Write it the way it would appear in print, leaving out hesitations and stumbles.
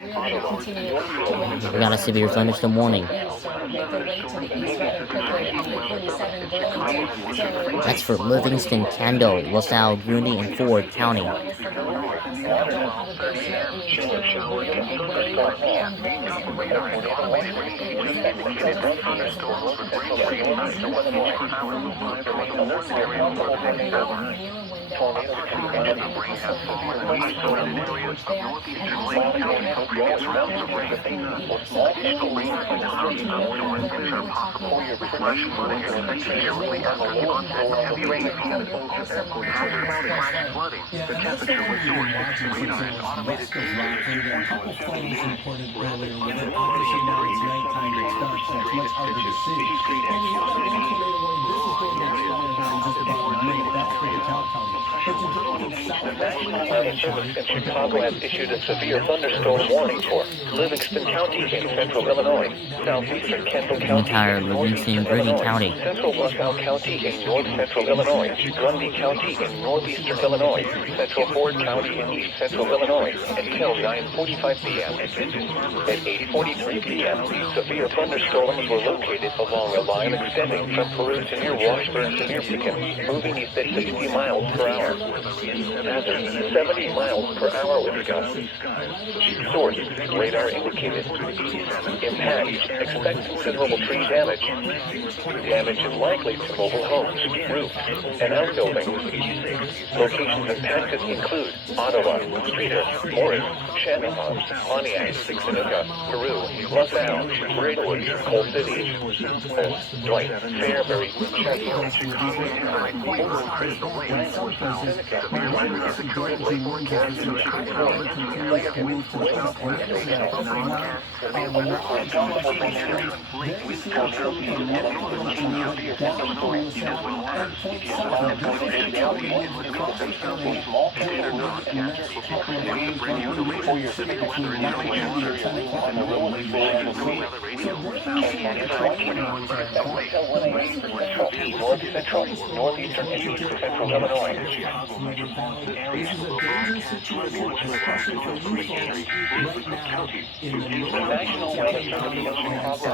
We got a severe thunderstorm warning. make their way to the east rather quickly at 8:47 Burlington. So That's for Livingston, Kendall, LaSalle, Grundy, and Ford County. Yeah, and that's the one we've been watching since it was west of Rockford. A couple photos reported earlier with it. Obviously now it's nighttime, it's dark, so it's much harder to see. And we have that one tornado warning. This is going to expire here in just about a minute. That's for DeKalb County. But today in southwestern Weather Service in Chicago has issued a severe thunderstorm warning for Livingston County in central Illinois, southeastern Kendall The County entire in Livingston, northeastern Grundy Illinois, County. central LaSalle County in north central Illinois, Grundy County in northeastern Illinois, central Ford County in east central Illinois, until 9:45 p.m. At 8:43 p.m., these severe thunderstorms were located along a line extending from Peru to near Washburn to near Beacon, moving east at 60 miles per hour. Hazard, 70 miles per hour with gusts. Source, radar indicated. Impact, expect considerable tree damage. Damage is likely to mobile homes, roofs, and outbuildings. Locations impacted include Ottawa, Streator, Morris, Shannon, Pontiac, Seneca, Peru, LaSalle, Braidwood, Coal City, Dwight, Fairbury, North Central, Northeastern, and Central Illinois. This is a dangerous situation, especially for you folks right now in the The National Weather Service in Chicago